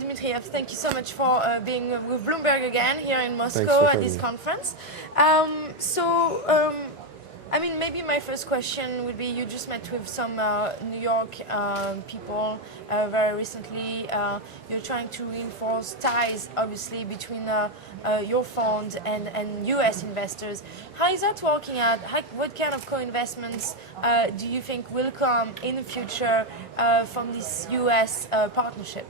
Dmitriev, thank you so much for being with Bloomberg again here in Moscow at this conference. I mean, maybe my first question would be, you just met with some New York people very recently. You're trying to reinforce ties, obviously, between your fund and US investors. How is that working out? What kind of co-investments do you think will come in the future from this US partnership?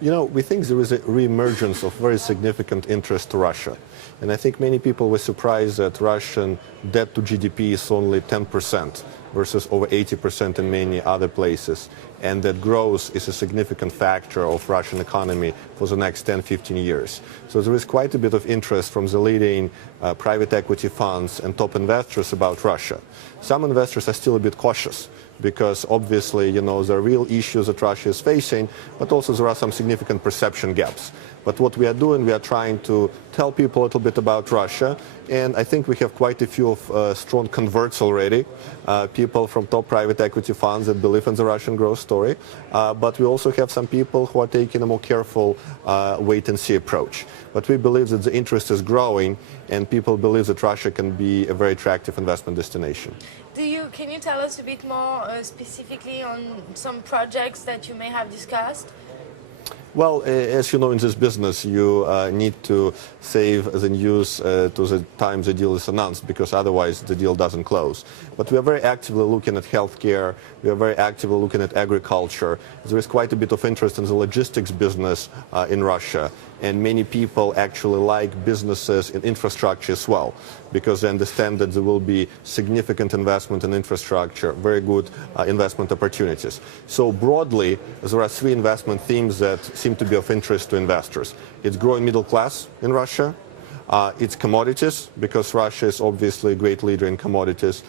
You know, we think there is a re-emergence of very significant interest to Russia. And I think many people were surprised that Russian debt to GDP is only 10% versus over 80% in many other places. And that growth is a significant factor of Russian economy for the next 10-15 years. So there is quite a bit of interest from the leading private equity funds and top investors about Russia. Some investors are still a bit cautious because obviously, you know, there are real issues that Russia is facing, but also there are some significant perception gaps. But what we are doing, we are trying to tell people a little bit about Russia, and I think we have quite a few of strong converts already, people from top private equity funds that believe in the Russian growth story, but we also have some people who are taking a more careful wait-and-see approach. But we believe that the interest is growing, and people believe that Russia can be a very attractive investment destination. Can you tell us a bit more specifically on some projects that you may have discussed? Well, as you know, in this business, you need to save the news to the time the deal is announced, because otherwise the deal doesn't close. But we are very actively looking at healthcare. We are very actively looking at agriculture. There is quite a bit of interest in the logistics business in Russia. And many people actually like businesses in infrastructure as well, because they understand that there will be significant investment in infrastructure, very good investment opportunities. So broadly, there are three investment themes that seem to be of interest to investors. It's growing middle class in Russia. It's commodities, because Russia is obviously a great leader in commodities.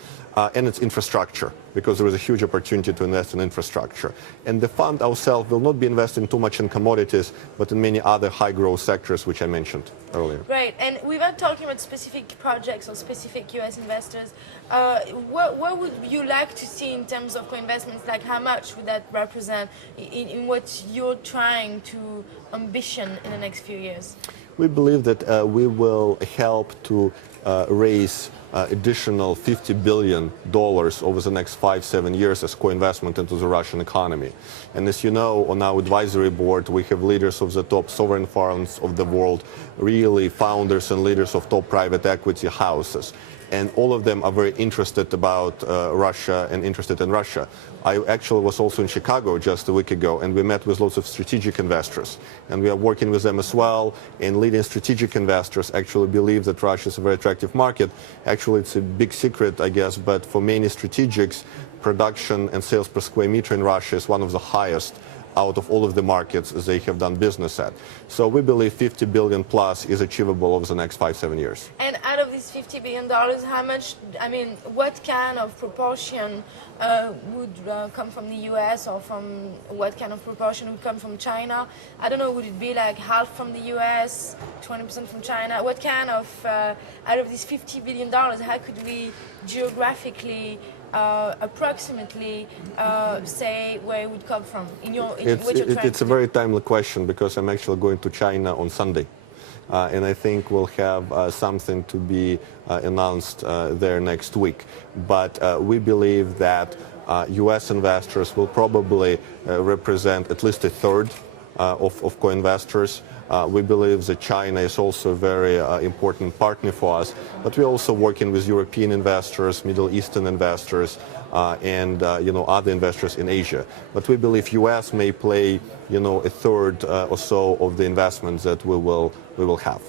And it's infrastructure, because there is a huge opportunity to invest in infrastructure. And the fund ourselves will not be investing too much in commodities, but in many other high-growth sectors, which I mentioned earlier. Right, and without talking about specific projects or specific U.S. investors, what would you like to see in terms of co-investments? Like, how much would that represent in what you're trying to ambition in the next few years? We believe that we will help to raise additional $50 billion over the next 5-7 years as co-investment into the Russian economy. And as you know, on our advisory board, we have leaders of the top sovereign funds of the world, really founders and leaders of top private equity houses. And all of them are very interested about Russia and interested in Russia. I actually was also in Chicago just a week ago, and we met with lots of strategic investors. And we are working with them as well, and leading strategic investors actually believe that Russia is a very attractive market. Actually, it's a big secret, I guess, but for many strategics, production and sales per square meter in Russia is one of the highest out of all of the markets they have done business at. So we believe $50 billion plus is achievable over the next 5-7 years. And out of these $50 billion, how much, I mean, what kind of proportion would come from the US, or from what kind of proportion would come from China? I don't know, would it be like half from the US, 20% from China? What kind of, out of these $50 billion, how could we geographically approximately say where it would come from? It's a very timely question, because I'm actually going to China on Sunday. And I think we'll have something to be announced there next week. But we believe that US investors will probably represent at least a third of co-investors. We believe that China is also a very important partner for us, but we're also working with European investors, Middle Eastern investors, and other investors in Asia. But we believe US may play a third or so of the investments that we will have.